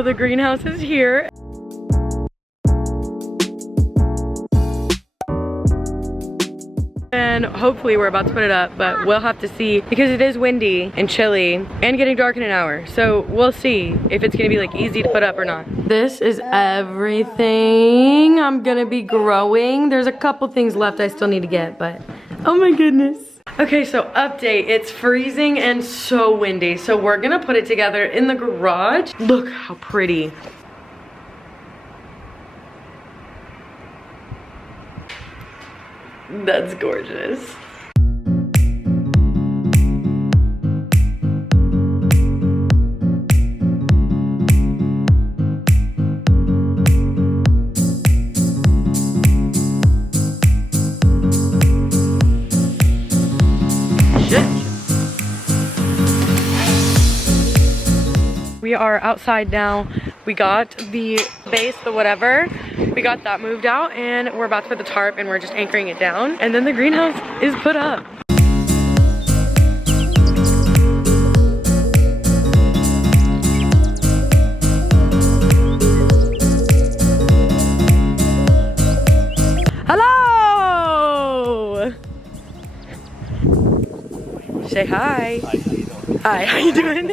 So the greenhouse is here. And hopefully we're about to put it up, but we'll have to see because it is windy and chilly and getting dark in an hour. So we'll see if it's gonna be like easy to put up or not. This is everything I'm gonna be growing. There's a couple things left I still need to get, but oh my goodness. Okay, so update, it's freezing and so windy. So we're gonna put it together in the garage. Look how pretty. That's gorgeous. We are outside now. We got the base, the whatever. We got that moved out and we're about to put the tarp and we're just anchoring it down. And then the greenhouse is put up. Hello! Say hi. Hi, how you doing?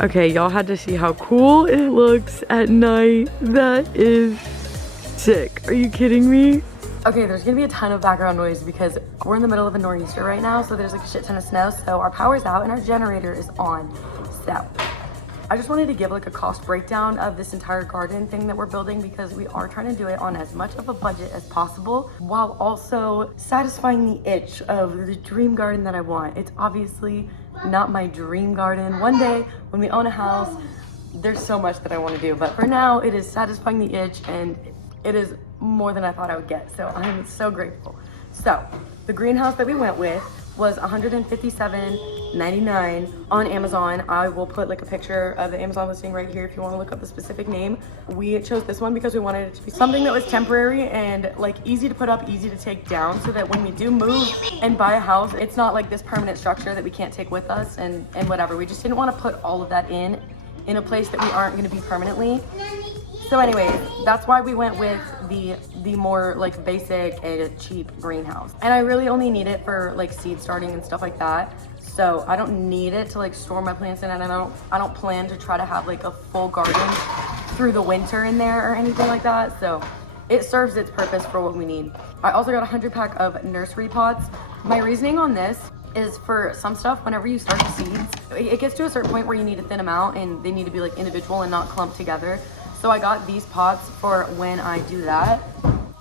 Okay, y'all had to see how cool it looks at night. That is sick. Are you kidding me? Okay, there's gonna be a ton of background noise because we're in the middle of a nor'easter right now, so there's like a shit ton of snow, so our power's out and our generator is on. So, I just wanted to give like a cost breakdown of this entire garden thing that we're building because we are trying to do it on as much of a budget as possible while also satisfying the itch of the dream garden that I want. It's obviously not my dream garden. One day when we own a house, there's so much that I want to do, but for now it is satisfying the itch and it is more than I thought I would get, so I'm so grateful. So the greenhouse that we went with was $157.99 on Amazon. I will put like a picture of the Amazon listing right here if you want to look up the specific name. We chose this one because we wanted it to be something that was temporary and like easy to put up, easy to take down, so that when we do move and buy a house, it's not like this permanent structure that we can't take with us and whatever. We just didn't want to put all of that in a place that we aren't going to be permanently. So anyways, that's why we went with the more like basic and cheap greenhouse. And I really only need it for like seed starting and stuff like that. So I don't need it to like store my plants in, and I don't plan to try to have like a full garden through the winter in there or anything like that. So it serves its purpose for what we need. I also got a 100-pack of nursery pots. My reasoning on this is for some stuff, whenever you start the seeds, it gets to a certain point where you need to thin them out and they need to be like individual and not clumped together. So I got these pots for when I do that.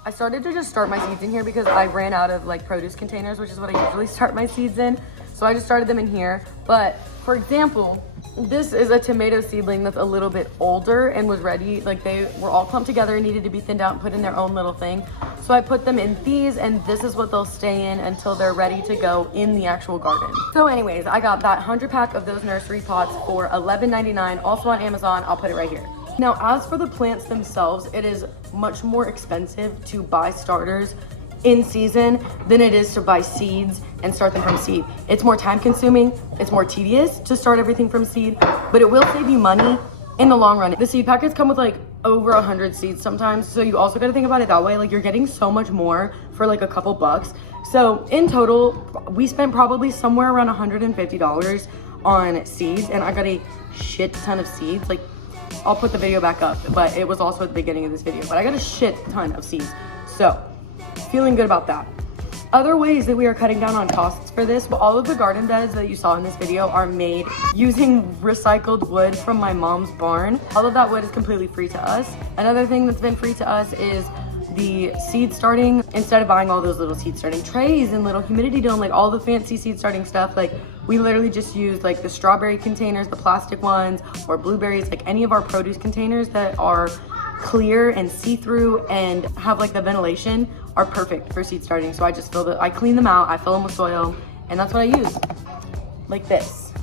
I started to just start my seeds in here because I ran out of like produce containers, which is what I usually start my seeds in. So I just started them in here. But for example, this is a tomato seedling that's a little bit older and was ready. Like they were all clumped together and needed to be thinned out and put in their own little thing. So I put them in these, and this is what they'll stay in until they're ready to go in the actual garden. So anyways, I got that 100-pack of those nursery pots for $11.99, also on Amazon. I'll put it right here. Now, as for the plants themselves, it is much more expensive to buy starters in season than it is to buy seeds and start them from seed. It's more time consuming, it's more tedious to start everything from seed, but it will save you money in the long run. The seed packets come with like over 100 seeds sometimes, so you also gotta think about it that way. Like you're getting so much more for like a couple bucks. So in total, we spent probably somewhere around $150 on seeds, and I got a shit ton of seeds. Like, I'll put the video back up, but it was also at the beginning of this video, but I got a shit ton of seeds. So feeling good about that. Other ways that we are cutting down on costs for this, all of the garden beds that you saw in this video are made using recycled wood from my mom's barn. All of that wood is completely free to us. Another thing that's been free to us is the seed starting. Instead of buying all those little seed starting trays and little humidity dome, like all the fancy seed starting stuff, like we literally just used like the strawberry containers, the plastic ones, or blueberries, like any of our produce containers that are clear and see-through and have like the ventilation are perfect for seed starting. So I just I clean them out, I fill them with soil, and that's what I use, like this.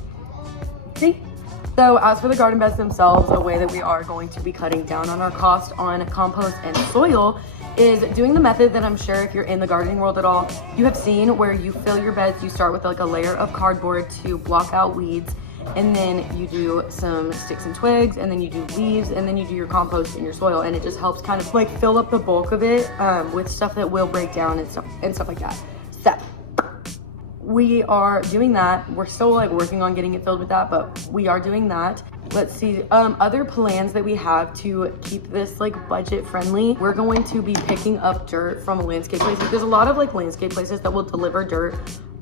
See? So as for the garden beds themselves, a way that we are going to be cutting down on our cost on compost and soil is doing the method that I'm sure if you're in the gardening world at all, you have seen, where you fill your beds, you start with like a layer of cardboard to block out weeds, and then you do some sticks and twigs, and then you do leaves, and then you do your compost in your soil, and it just helps kind of like fill up the bulk of it with stuff that will break down and stuff like that. So we are doing that. We're still like working on getting it filled with that, but we are doing that. Let's see, other plans that we have to keep this like budget friendly. We're going to be picking up dirt from landscape places. There's a lot of like landscape places that will deliver dirt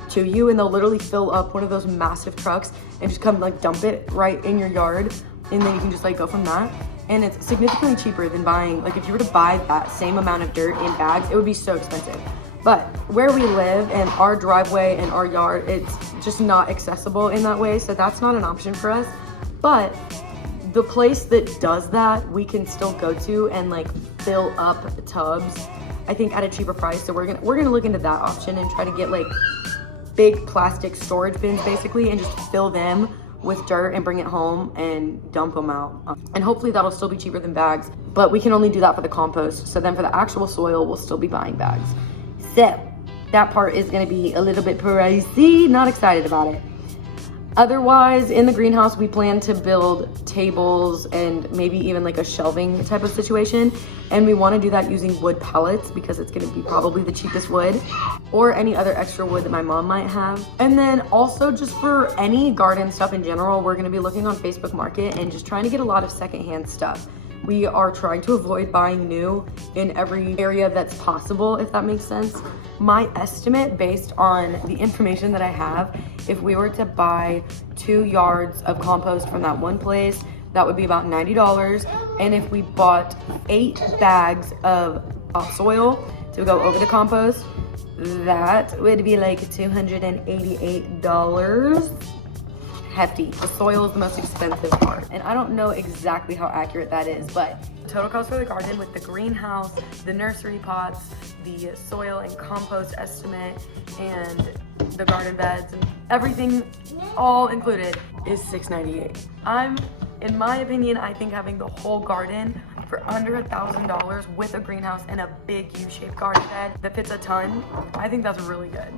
to you, and they'll literally fill up one of those massive trucks and just come like dump it right in your yard, and then you can just like go from that. And it's significantly cheaper than buying, like if you were to buy that same amount of dirt in bags, it would be so expensive. But where we live and our driveway and our yard, it's just not accessible in that way, so that's not an option for us. But the place that does that, we can still go to and like fill up tubs, I think at a cheaper price. So we're gonna look into that option and try to get like big plastic storage bins basically, and just fill them with dirt and bring it home and dump them out. And hopefully that'll still be cheaper than bags, but we can only do that for the compost. So then for the actual soil, we'll still be buying bags. So that part is gonna be a little bit pricey, not excited about it. Otherwise, in the greenhouse, we plan to build tables and maybe even like a shelving type of situation. And we want to do that using wood pellets because it's going to be probably the cheapest wood, or any other extra wood that my mom might have. And then also just for any garden stuff in general, we're going to be looking on Facebook Market and just trying to get a lot of secondhand stuff. We are trying to avoid buying new in every area that's possible, if that makes sense. My estimate based on the information that I have, if we were to buy 2 yards of compost from that one place, that would be about $90. And if we bought 8 bags of soil to go over the compost, that would be like $288. Hefty. The soil is the most expensive part, and I don't know exactly how accurate that is, but total cost for the garden with the greenhouse, the nursery pots, the soil and compost estimate, and the garden beds and everything all included is $698. In my opinion, I think having the whole garden for under $1,000 with a greenhouse and a big U-shaped garden bed that fits a ton, I think that's really good.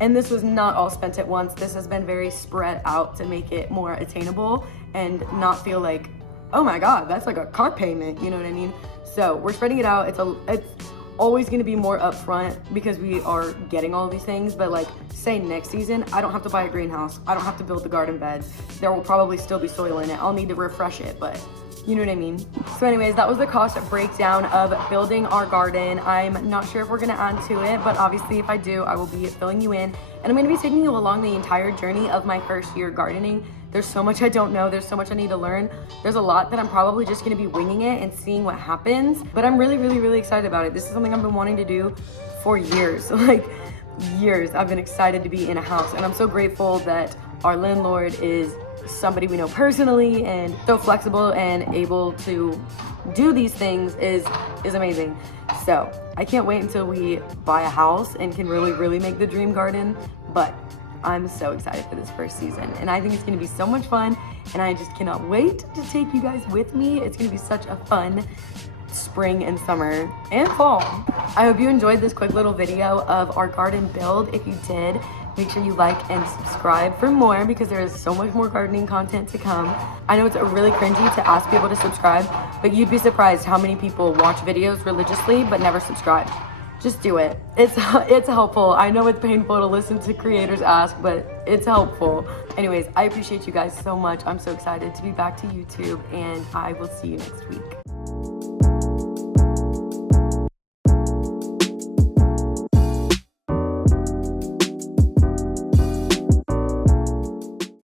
And this was not all spent at once. This has been very spread out to make it more attainable and not feel like, oh my God, that's like a car payment, you know what I mean? So we're spreading it out. It's always gonna be more upfront because we are getting all these things, but like say next season, I don't have to buy a greenhouse. I don't have to build the garden bed. There will probably still be soil in it. I'll need to refresh it, but you know what I mean? So anyways, that was the cost breakdown of building our garden. I'm not sure if we're gonna add to it, but obviously if I do, I will be filling you in. And I'm gonna be taking you along the entire journey of my first year gardening. There's so much I don't know. There's so much I need to learn. There's a lot that I'm probably just gonna be winging it and seeing what happens. But I'm really, really, really excited about it. This is something I've been wanting to do for years. Like years, I've been excited to be in a house. And I'm so grateful that our landlord is somebody we know personally and so flexible and able to do these things is amazing. So I can't wait until we buy a house and can really, really make the dream garden. But I'm so excited for this first season, and I think it's gonna be so much fun, and I just cannot wait to take you guys with me. It's gonna be such a fun spring and summer and fall. I hope you enjoyed this quick little video of our garden build. If you did, make sure you like and subscribe for more because there is so much more gardening content to come. I know it's really cringy to ask people to subscribe, but you'd be surprised how many people watch videos religiously but never subscribe. Just do it. It's helpful. I know it's painful to listen to creators ask, but it's helpful. Anyways, I appreciate you guys so much. I'm so excited to be back to YouTube, and I will see you next week.